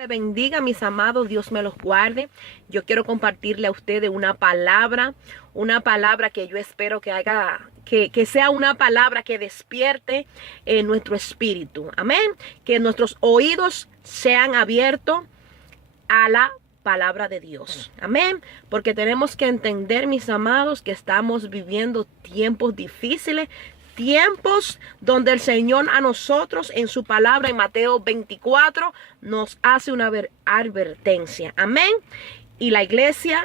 Le bendiga, mis amados, Dios me los guarde. Yo quiero compartirle a ustedes una palabra que yo espero que haga, que sea una palabra que despierte nuestro espíritu. Amén. Que nuestros oídos sean abiertos a la palabra de Dios. Amén. Porque tenemos que entender, mis amados, que estamos viviendo tiempos difíciles. Tiempos donde el Señor a nosotros en su palabra en Mateo 24 nos hace una advertencia. Amén. Y la iglesia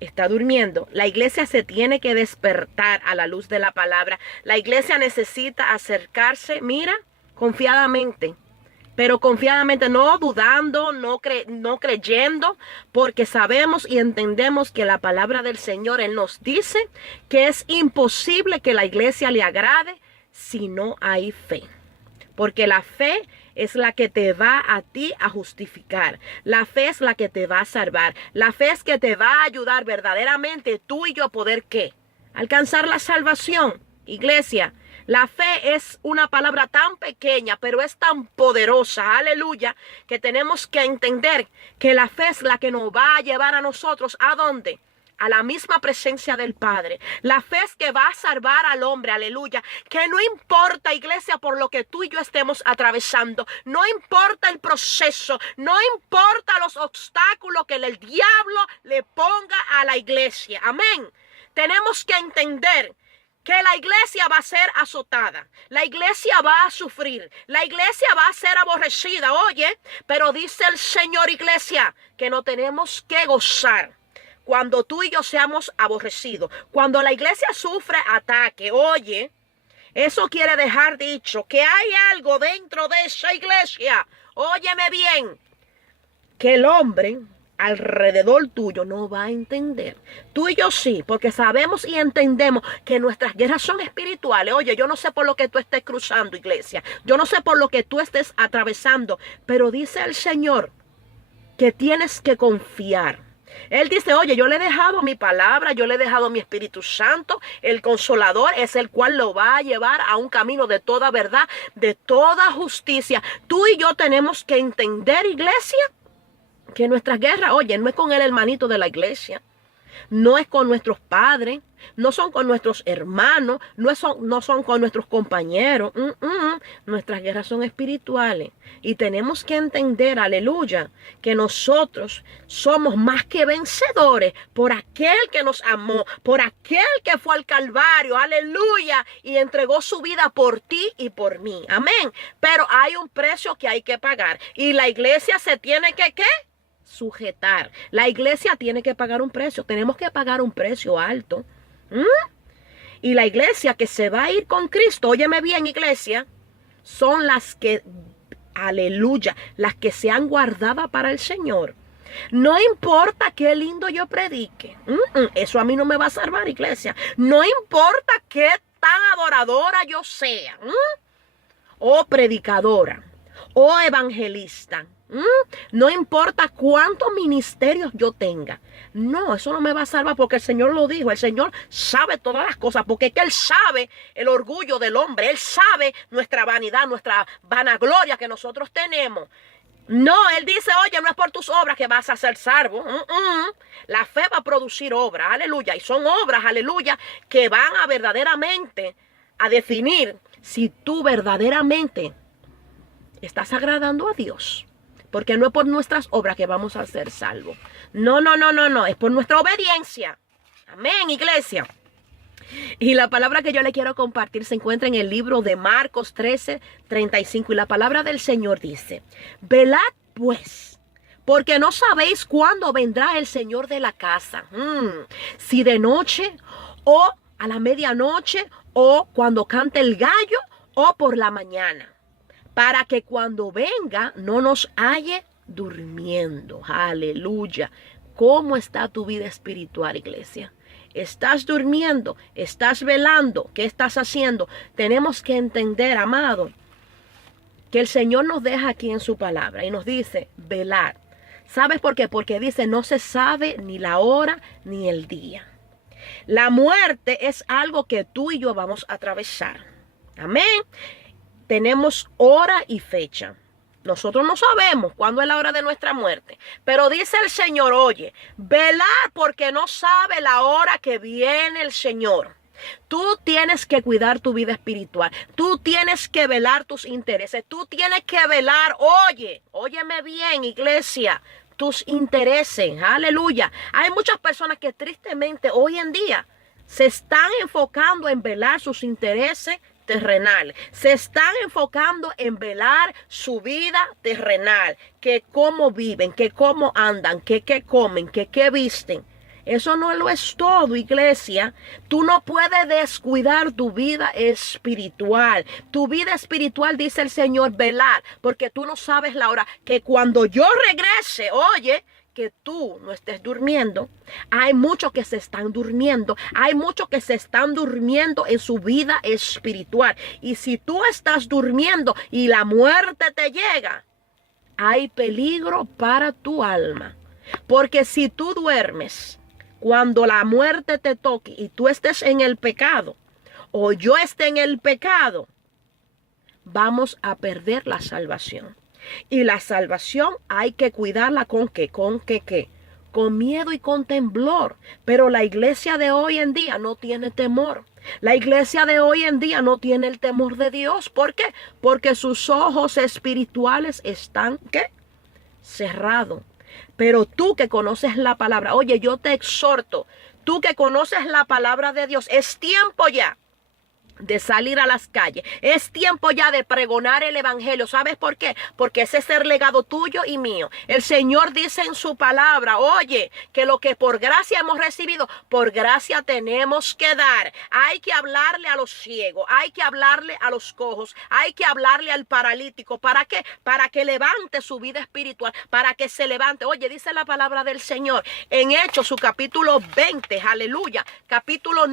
está durmiendo. La iglesia se tiene que despertar a la luz de la palabra. La iglesia necesita acercarse, mira, confiadamente. Pero confiadamente, no dudando, no creyendo, porque sabemos y entendemos que la palabra del Señor, Él nos dice que es imposible que la iglesia le agrade si no hay fe. Porque la fe es la que te va a ti a justificar. La fe es la que te va a salvar. La fe es que te va a ayudar verdaderamente tú y yo a poder, ¿qué? Alcanzar la salvación. Iglesia, la fe es una palabra tan pequeña, pero es tan poderosa, aleluya, que tenemos que entender que la fe es la que nos va a llevar a nosotros, ¿a dónde? A la misma presencia del Padre. La fe es que va a salvar al hombre, aleluya. Que no importa, iglesia, por lo que tú y yo estemos atravesando. No importa el proceso. No importa los obstáculos que el diablo le ponga a la iglesia. Amén. Tenemos que entender que la iglesia va a ser azotada, la iglesia va a sufrir, la iglesia va a ser aborrecida, oye, pero dice el Señor, iglesia, que no tenemos que gozar cuando tú y yo seamos aborrecidos, cuando la iglesia sufre ataque, oye, eso quiere dejar dicho que hay algo dentro de esa iglesia, óyeme bien, que el hombre alrededor tuyo no va a entender. Tú y yo sí, porque sabemos y entendemos que nuestras guerras son espirituales. Oye, yo no sé por lo que tú estés cruzando, iglesia. Yo no sé por lo que tú estés atravesando. Pero dice el Señor que tienes que confiar. Él dice, oye, yo le he dejado mi palabra, yo le he dejado mi Espíritu Santo. El Consolador es el cual lo va a llevar a un camino de toda verdad, de toda justicia. Tú y yo tenemos que entender, iglesia, que nuestras guerras, oye, no es con el hermanito de la iglesia, no es con nuestros padres, no son con nuestros hermanos, no son con nuestros compañeros. Nuestras guerras son espirituales y tenemos que entender, aleluya, que nosotros somos más que vencedores por aquel que nos amó, por aquel que fue al Calvario, aleluya, y entregó su vida por ti y por mí, amén. Pero hay un precio que hay que pagar y la iglesia se tiene que, ¿qué? Sujetar. La iglesia tiene que pagar un precio. Tenemos que pagar un precio alto. Y la iglesia que se va a ir con Cristo, óyeme bien, iglesia, son las que, aleluya, las que se han guardado para el Señor. No importa qué lindo yo predique. Eso a mí no me va a salvar, iglesia. No importa qué tan adoradora yo sea. O predicadora. O evangelista. No importa cuántos ministerios yo tenga. No, eso no me va a salvar porque el Señor lo dijo. El Señor sabe todas las cosas porque es que Él sabe el orgullo del hombre. Él sabe nuestra vanidad, nuestra vanagloria que nosotros tenemos. No, Él dice, oye, no es por tus obras que vas a ser salvo. La fe va a producir obras, aleluya. Y son obras, aleluya, que van a verdaderamente a definir si tú verdaderamente estás agradando a Dios. Porque no es por nuestras obras que vamos a ser salvos. No. Es por nuestra obediencia. Amén, iglesia. Y la palabra que yo le quiero compartir se encuentra en el libro de Marcos 13:35. Y la palabra del Señor dice, velad pues, porque no sabéis cuándo vendrá el Señor de la casa. Si de noche, o a la medianoche, o cuando cante el gallo, o por la mañana. Para que cuando venga no nos halle durmiendo. Aleluya. ¿Cómo está tu vida espiritual, iglesia? ¿Estás durmiendo? ¿Estás velando? ¿Qué estás haciendo? Tenemos que entender, amado, que el Señor nos deja aquí en su palabra y nos dice, velar. ¿Sabes por qué? Porque dice, no se sabe ni la hora ni el día. La muerte es algo que tú y yo vamos a atravesar. Amén. Tenemos hora y fecha. Nosotros no sabemos cuándo es la hora de nuestra muerte. Pero dice el Señor, oye, velar porque no sabe la hora que viene el Señor. Tú tienes que cuidar tu vida espiritual. Tú tienes que velar tus intereses. Tú tienes que velar, óyeme bien, iglesia, tus intereses. Aleluya. Hay muchas personas que tristemente hoy en día se están enfocando en velar sus intereses terrenal. Se están enfocando en velar su vida terrenal, que cómo viven, que cómo andan, que qué comen, que qué visten. Eso no lo es todo, iglesia. Tú no puedes descuidar tu vida espiritual. Tu vida espiritual, dice el Señor, velar, porque tú no sabes la hora que cuando yo regrese, oye, que tú no estés durmiendo. Hay muchos que se están durmiendo. Hay muchos que se están durmiendo en su vida espiritual. Y si tú estás durmiendo y la muerte te llega, hay peligro para tu alma. Porque si tú duermes, cuando la muerte te toque y tú estés en el pecado, o yo esté en el pecado, vamos a perder la salvación. Y la salvación hay que cuidarla ¿con qué? ¿Con qué? Con miedo y con temblor. Pero la iglesia de hoy en día no tiene temor. La iglesia de hoy en día no tiene el temor de Dios. ¿Por qué? Porque sus ojos espirituales están, ¿qué? Cerrados. Pero tú que conoces la palabra, oye, yo te exhorto, tú que conoces la palabra de Dios, es tiempo ya de salir a las calles. Es tiempo ya de pregonar el evangelio. ¿Sabes por qué? Porque ese es el legado tuyo y mío. El Señor dice en su palabra, oye, que lo que por gracia hemos recibido, por gracia tenemos que dar. Hay que hablarle a los ciegos, hay que hablarle a los cojos, hay que hablarle al paralítico. ¿Para qué? Para que levante su vida espiritual, para que se levante. Oye, dice la palabra del Señor en Hechos, su capítulo 20, aleluya, capítulo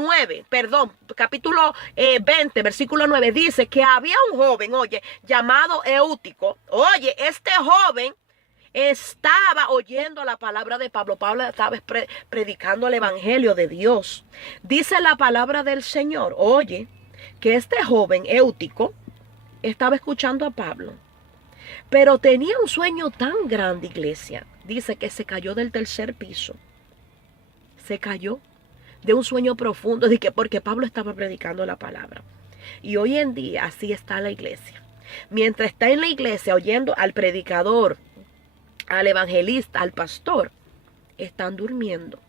20, versículo 9, dice que había un joven, oye, llamado Eutico. Oye, este joven estaba oyendo la palabra de Pablo. Pablo estaba predicando el evangelio de Dios. Dice la palabra del Señor, oye, que este joven Eutico estaba escuchando a Pablo, pero tenía un sueño tan grande, iglesia. Dice que se cayó del tercer piso. Se cayó de un sueño profundo, de que porque Pablo estaba predicando la palabra. Y hoy en día así está la iglesia. Mientras está en la iglesia oyendo al predicador, al evangelista, al pastor, están durmiendo.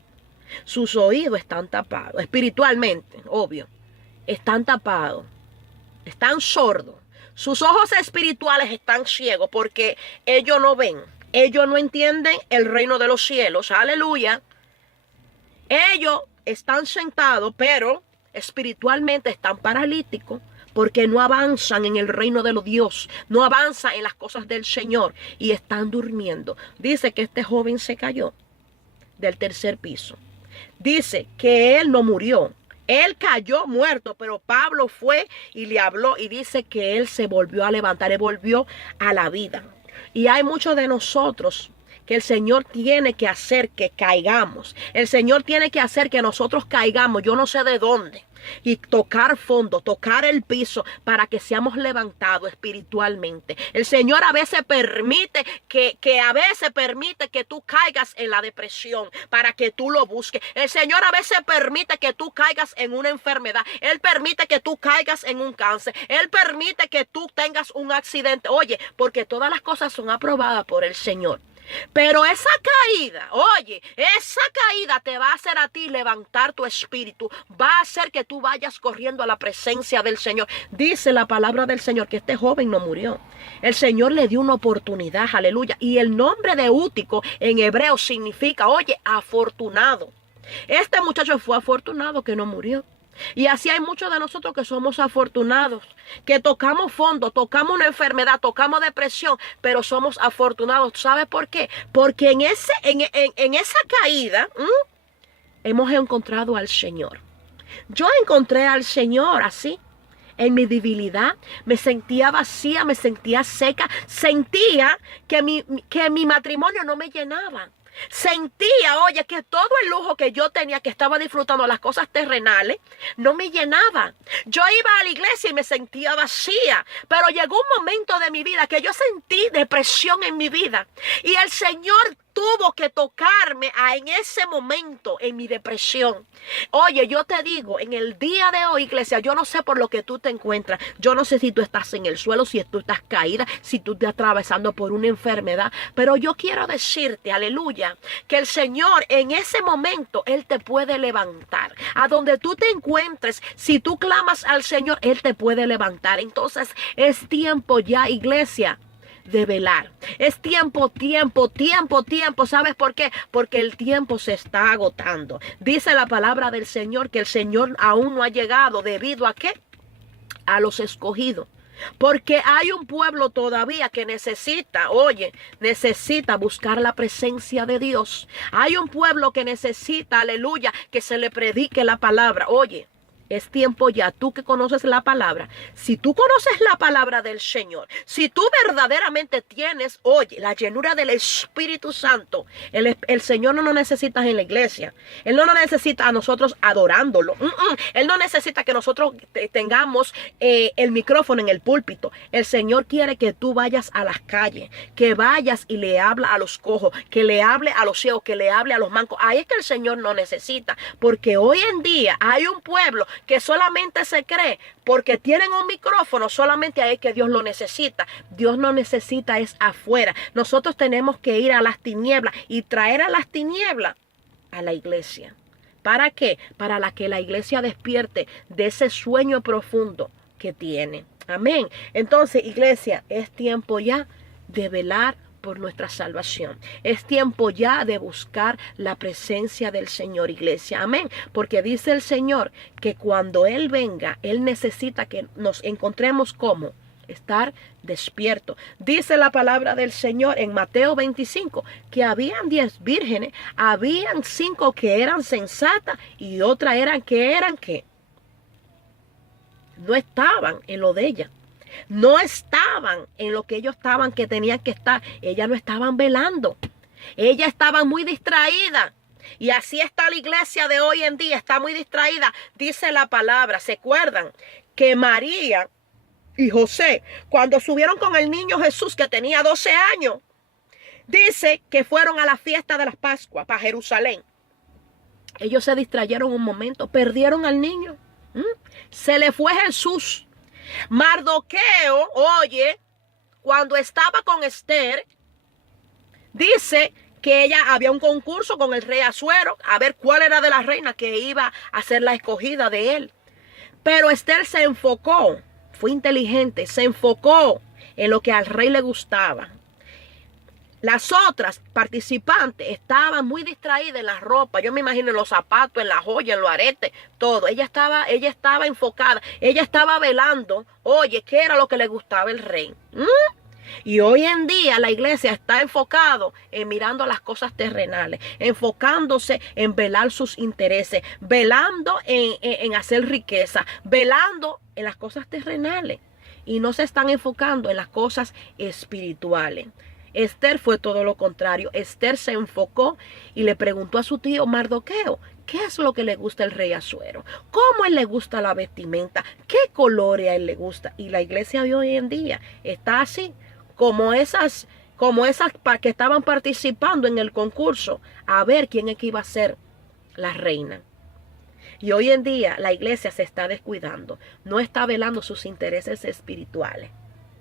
Sus oídos están tapados, espiritualmente, obvio. Están tapados, están sordos. Sus ojos espirituales están ciegos porque ellos no ven. Ellos no entienden el reino de los cielos. Aleluya. Ellos están sentados, pero espiritualmente están paralíticos porque no avanzan en el reino de los Dios, no avanzan en las cosas del Señor y están durmiendo. Dice que este joven se cayó del tercer piso. Dice que él no murió. Él cayó muerto, pero Pablo fue y le habló y dice que él se volvió a levantar, él volvió a la vida. Y hay muchos de nosotros que el Señor tiene que hacer que caigamos. El Señor tiene que hacer que nosotros caigamos, yo no sé de dónde. Y tocar fondo, tocar el piso para que seamos levantados espiritualmente. El Señor a veces permite que tú caigas en la depresión para que tú lo busques. El Señor a veces permite que tú caigas en una enfermedad. Él permite que tú caigas en un cáncer. Él permite que tú tengas un accidente. Oye, porque todas las cosas son aprobadas por el Señor. Pero esa caída, oye, esa caída te va a hacer a ti levantar tu espíritu. Va a hacer que tú vayas corriendo a la presencia del Señor. Dice la palabra del Señor que este joven no murió. El Señor le dio una oportunidad, aleluya. Y el nombre de Eutico en hebreo significa, oye, afortunado. Este muchacho fue afortunado que no murió. Y así hay muchos de nosotros que somos afortunados, que tocamos fondo, tocamos una enfermedad, tocamos depresión, pero somos afortunados. ¿Sabe por qué? Porque en esa caída hemos encontrado al Señor. Yo encontré al Señor así. En mi debilidad, me sentía vacía, me sentía seca, sentía que mi matrimonio no me llenaba. Sentía, oye, que todo el lujo que yo tenía, que estaba disfrutando las cosas terrenales, no me llenaba. Yo iba a la iglesia y me sentía vacía, pero llegó un momento de mi vida que yo sentí depresión en mi vida y el Señor tuvo que tocarme en ese momento, en mi depresión. Oye, yo te digo, en el día de hoy, iglesia, yo no sé por lo que tú te encuentras. Yo no sé si tú estás en el suelo, si tú estás caída, si tú estás atravesando por una enfermedad. Pero yo quiero decirte, aleluya, que el Señor en ese momento, Él te puede levantar. A donde tú te encuentres, si tú clamas al Señor, Él te puede levantar. Entonces es tiempo ya, iglesia, de velar. Es tiempo. ¿Sabes por qué? Porque el tiempo se está agotando. Dice la palabra del Señor que el Señor aún no ha llegado. ¿Debido a qué? A los escogidos. Porque hay un pueblo todavía que necesita buscar la presencia de Dios. Hay un pueblo que necesita, aleluya, que se le predique la palabra. Oye, es tiempo ya, tú que conoces la palabra, si tú conoces la palabra del Señor, si tú verdaderamente tienes, oye, la llenura del Espíritu Santo, el Señor no nos necesita en la iglesia. Él no nos necesita a nosotros adorándolo. Él no necesita que nosotros tengamos el micrófono en el púlpito. El Señor quiere que tú vayas a las calles, que vayas y le habla a los cojos, que le hable a los ciegos, que le hable a los mancos. Ahí es que el Señor no necesita, porque hoy en día hay un pueblo que solamente se cree porque tienen un micrófono, solamente ahí que Dios lo necesita. Dios no necesita, es afuera. Nosotros tenemos que ir a las tinieblas y traer a las tinieblas a la iglesia. ¿Para qué? Para que la iglesia despierte de ese sueño profundo que tiene. Amén. Entonces, iglesia, es tiempo ya de velar por nuestra salvación. Es tiempo ya de buscar la presencia del Señor, iglesia. Amén. Porque dice el Señor que cuando Él venga, Él necesita que nos encontremos como estar despierto. Dice la palabra del Señor en Mateo 25 que habían 10 vírgenes, habían 5 que eran sensatas y otras eran que no estaban en lo de ella. No estaban en lo que ellos estaban, que tenían que estar. Ellas no estaban velando. Ellas estaban muy distraídas. Y así está la iglesia de hoy en día. Está muy distraída. Dice la palabra. ¿Se acuerdan? Que María y José, cuando subieron con el niño Jesús, que tenía 12 años, dice que fueron a la fiesta de las Pascuas para Jerusalén. Ellos se distrayeron un momento. Perdieron al niño. Se le fue Jesús. Mardoqueo, oye, cuando estaba con Esther, dice que ella había un concurso con el rey Asuero a ver cuál era de las reinas que iba a ser la escogida de él. Pero Esther se enfocó, fue inteligente, se enfocó en lo que al rey le gustaba. Las otras participantes estaban muy distraídas en la ropa. Yo me imagino en los zapatos, en la joya, en los aretes, todo. Ella estaba enfocada. Ella estaba velando. Oye, ¿qué era lo que le gustaba al rey? Y hoy en día la iglesia está enfocado en mirando las cosas terrenales, enfocándose en velar sus intereses, velando en hacer riqueza, velando en las cosas terrenales. Y no se están enfocando en las cosas espirituales. Esther fue todo lo contrario. Esther se enfocó y le preguntó a su tío Mardoqueo, ¿qué es lo que le gusta al rey Asuero? ¿Cómo a él le gusta la vestimenta? ¿Qué colores a él le gusta? Y la iglesia de hoy en día está así, como esas que estaban participando en el concurso, a ver quién es que iba a ser la reina. Y hoy en día la iglesia se está descuidando, no está velando sus intereses espirituales.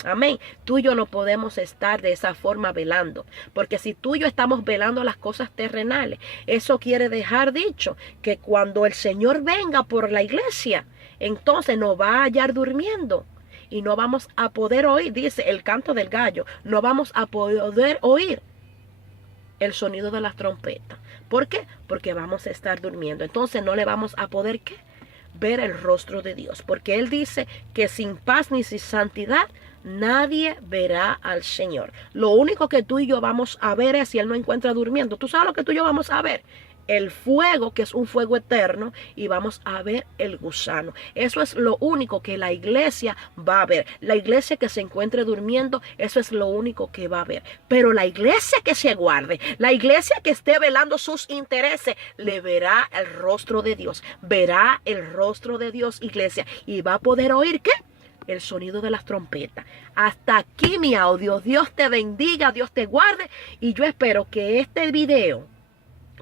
Amén. Tú y yo no podemos estar de esa forma velando, porque si tú y yo estamos velando las cosas terrenales, eso quiere dejar dicho que cuando el Señor venga por la iglesia, entonces nos va a hallar durmiendo y no vamos a poder oír, dice el canto del gallo, no vamos a poder oír el sonido de las trompetas. ¿Por qué? Porque vamos a estar durmiendo. Entonces no le vamos a poder ¿qué? Ver el rostro de Dios, porque Él dice que sin paz ni sin santidad nadie verá al Señor. Lo único que tú y yo vamos a ver es si Él no encuentra durmiendo. ¿Tú sabes lo que tú y yo vamos a ver? el fuego, que es un fuego eterno, y vamos a ver el gusano. Eso es lo único que la iglesia va a ver. La iglesia que se encuentre durmiendo, eso es lo único que va a ver. Pero la iglesia que se guarde, la iglesia que esté velando sus intereses, le verá el rostro de Dios. Verá el rostro de Dios, iglesia, y va a poder oír, ¿qué? El sonido de las trompetas. Hasta aquí mi audio. Dios te bendiga, Dios te guarde, y yo espero que este video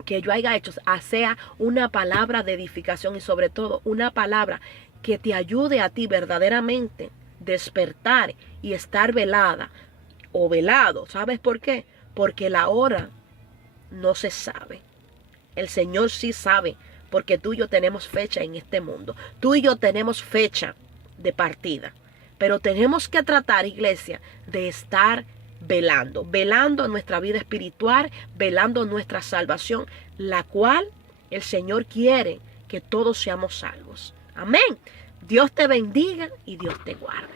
que yo haya hecho sea una palabra de edificación, y sobre todo una palabra que te ayude a ti verdaderamente despertar y estar velada o velado. ¿Sabes por qué? Porque la hora no se sabe. El Señor sí sabe, porque tú y yo tenemos fecha en este mundo. Tú y yo tenemos fecha de partida. Pero tenemos que tratar, iglesia, de estar velando nuestra vida espiritual, velando nuestra salvación, la cual el Señor quiere que todos seamos salvos. Amén. Dios te bendiga y Dios te guarde.